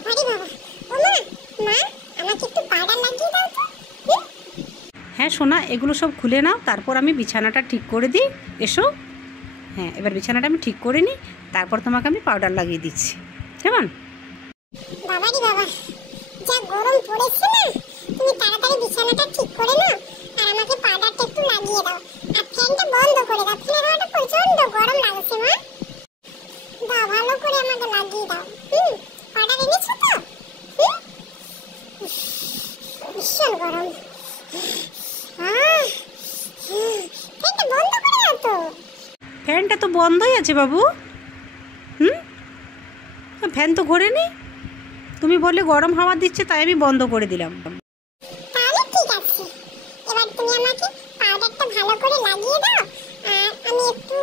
বাবারে বাবা, ও মা, মা আমাকে একটু পাউডার লাগিয়ে দাও তো। হ্যাঁ সোনা, এগুলো সব খুলে নাও, তারপর আমি বিছানাটা ঠিক করে দিই। এসো। হ্যাঁ, এবার বিছানাটা আমি ঠিক করে নিই, তারপর তোমাকে আমি পাউডার লাগিয়ে দিচ্ছি, কেমন? বাবারে বাবা, যা গরম পড়েছে না, তুমি তাড়াতাড়ি বিছানাটা ঠিক করে নাও আর আমাকে পাউডারটা একটু লাগিয়ে দাও। আর ফ্যানটা বন্ধ করে দাও, ফ্যানের হাওয়াটা প্রচন্ড গরম লাগছে মা। দাও, ভালো করে আমাকে লাগিয়ে দাও। পাউডার এনেছো তো? ভীষণ গরম। ফ্যানটা বন্ধ করে দাও তো। ফ্যানটা তো বন্ধই আছে বাবু। ফ্যান তো ঘোরেনি, তুমি বললে গরম হাওয়া দিচ্ছে, তাই আমি বন্ধ করে দিলাম। তাহলে ঠিক আছে, এবার তুমি আমাকে পাউডারটা ভালো করে লাগিয়ে দাও আর আমি একটু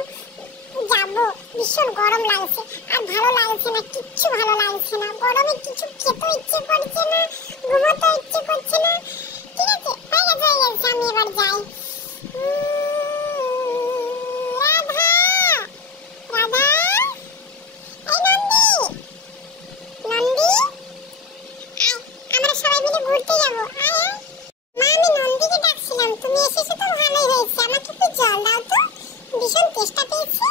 যাবো। ভীষণ গরম লাগছে, আর ভালো লাগছে না, কিচ্ছু ভালো লাগছে না। গরমে কিছু খেতে ইচ্ছে করছে না, ঘুমোতে ইচ্ছে করছে না। ঠিক আছে, হয়ে গেছে, আমি এবার যাই। রাধা, রাধা, এই নন্দী, নন্দী, আমরা সবাই মিলে ঘুরতে যাবো। মা, আমি নন্দীকে ডাকছিলাম, তুমি এসেছো তো ভালোই হয়েছে। আমাকে একটু জল দাও তো, ভীষণ তেষ্টা পেয়েছে।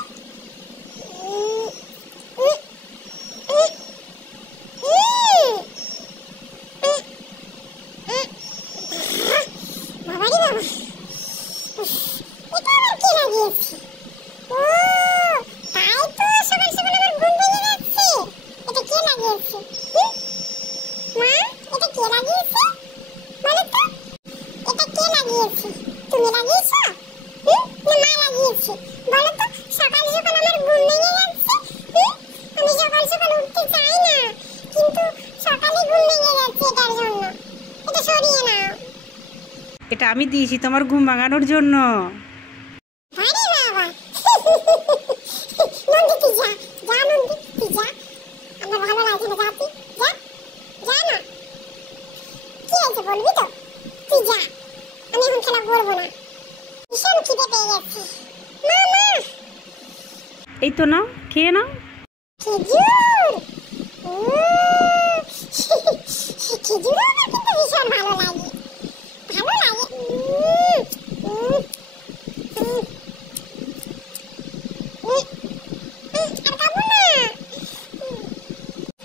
বাবারে বাবা, এটা আবার কে লাগিয়েছে? ও, তাই তো সকাল সকাল আমার ঘুম ভেঙে যাচ্ছে। এটা কে লাগিয়েছে? মা, এটা কে লাগিয়েছে বলো তো? এটা কে লাগিয়েছে? তুমি লাগিয়েছো না মা লাগিয়েছে? বলো তো, সকাল সকাল আমার ঘুম ভেঙে যাচ্ছে। আমি সকাল সকাল উঠতে চাই না, কিন্তু সকালে ঘুম ভেঙে যাচ্ছে এটার জন্য। এটা সরিয়ে নাও। এটা আমি দিয়েছি তোমার ঘুম ভাঙানোর জন্য। আরে বাবা, নন্দী তুই যা, যা নন্দী তুই যা। আমার ভালো লাগছে না, যা তুই, যা, যা না। কি হয়েছে বলবি তো? তুই যা, আমি এখন খেলা করবো না। ভীষণ খিদে পেয়ে গেছে। মা, মা, এই তো নাও, খেয়ে নাও। খেজুর। খেজুর আমার কিন্তু ভীষণ ভালো লাগে, ভালো লাগে। আর খাবো না।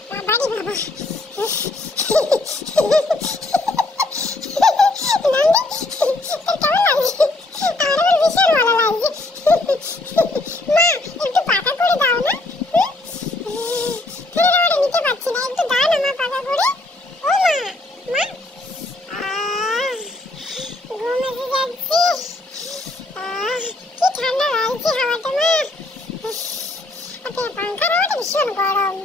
বাবারে বাবা, নন্দী, তোর কেমন লাগছে? আমার আবার ভীষণ ভালো লাগছে। মা, একটু পাতা করে দাও না। ফের আমার নিতে পারছি না, একটু দাও না মা পাতা করে। ও মা, মা, ঘুম এসে যাচ্ছে। কি ঠান্ডা লাগছে হাওয়াটা মা। পাখার হাওয়াটা ভীষণ গরম।